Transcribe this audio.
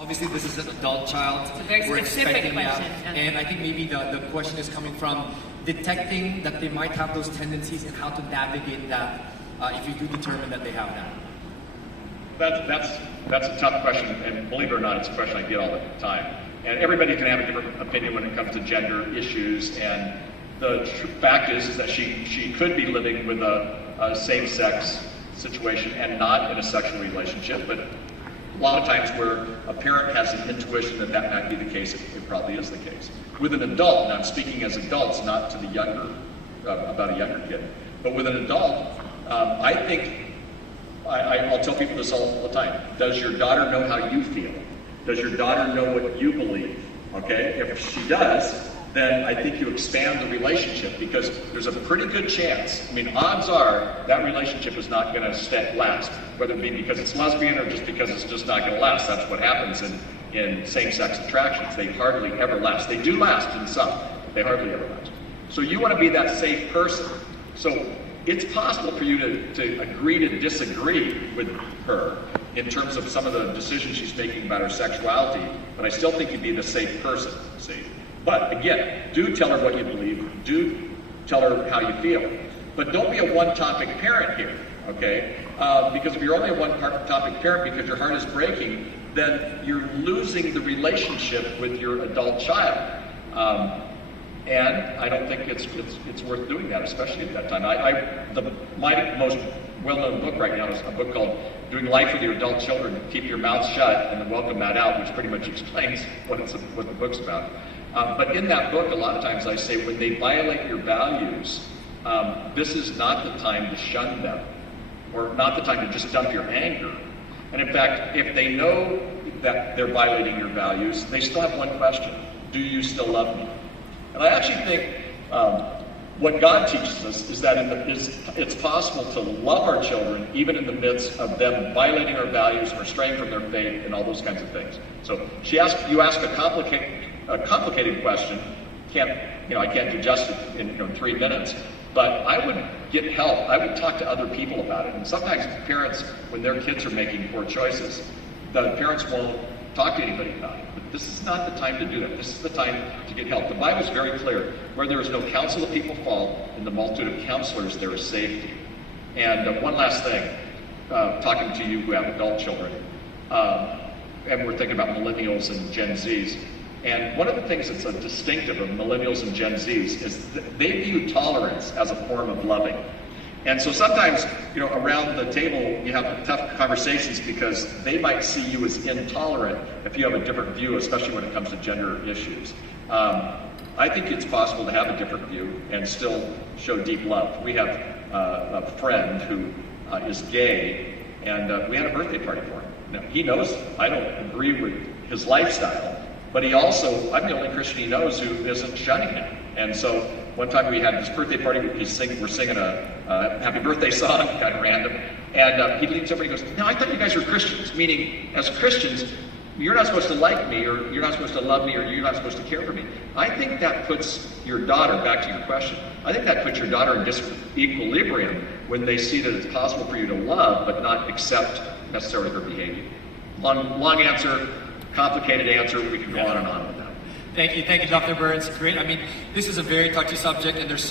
Obviously, this is an adult child. It's a very We're specific expecting question. that. And I think maybe the question is coming from detecting that they might have those tendencies and how to navigate that if you do determine that they have that. That's a tough question, and believe it or not, it's a question I get all the time. And everybody can have a different opinion when it comes to gender issues, and the fact is that she could be living with a same-sex situation and not in a sexual relationship, but a lot of times where a parent has an intuition that that might be the case, it probably is the case. With an adult, and I'm speaking as adults, not to the younger, about a younger kid, but with an adult, I think, I'll tell people this all the time, does your daughter know how you feel? Does your daughter know what you believe? Okay, if she does, then I think you expand the relationship, because there's a pretty good chance, I mean, odds are that relationship is not going to last, whether it be because it's lesbian or just because it's just not going to last. That's what happens in same-sex attractions. They hardly ever last. They do last in some, but they hardly ever last. So you want to be that safe person. So it's possible for you to agree to disagree with her in terms of some of the decisions she's making about her sexuality, but I still think you'd be the safe person, see? But again, do tell her what you believe, do tell her how you feel, but don't be a one-topic parent here, okay? Because if you're only a one-topic parent because your heart is breaking, then you're losing the relationship with your adult child. And I don't think it's worth doing that, especially at that time. My most well-known book right now is a book called Doing Life with Your Adult Children, Keep Your Mouth Shut and Then Welcome That Out, which pretty much explains what the book's about. But in that book, a lot of times I say, when they violate your values, this is not the time to shun them, or not the time to just dump your anger. And in fact, if they know that they're violating your values, they still have one question: do you still love me? And I actually think what God teaches us is that it's possible to love our children even in the midst of them violating our values or straying from their faith and all those kinds of things. So you ask a complicated question. I can't do justice in 3 minutes, but I would get help. I would talk to other people about it. And sometimes parents, when their kids are making poor choices, the parents won't talk to anybody about it. But this is not the time to do that. This is the time to get help. The Bible is very clear. Where there is no counsel, the people fall. In the multitude of counselors, there is safety. And one last thing, talking to you who have adult children, and we're thinking about millennials and Gen Zs. And one of the things that's distinctive of millennials and Gen Zs is that they view tolerance as a form of loving. And so sometimes, around the table, you have tough conversations because they might see you as intolerant if you have a different view, especially when it comes to gender issues. I think it's possible to have a different view and still show deep love. We have a friend who is gay, and we had a birthday party for him. Now, he knows I don't agree with his lifestyle, but I'm the only Christian he knows who isn't shunning him. And so one time we had this birthday party, we're singing a happy birthday song, kind of random, and he leads over and he goes, "Now, I thought you guys were Christians," meaning as Christians, you're not supposed to like me, or you're not supposed to love me, or you're not supposed to care for me. I think that puts your daughter, back to your question, I think that puts your daughter in disequilibrium when they see that it's possible for you to love but not accept necessarily her behavior. Long answer, complicated answer, we can go on and on with that. Thank you, Dr. Burns. Great. I mean, this is a very touchy subject, and there's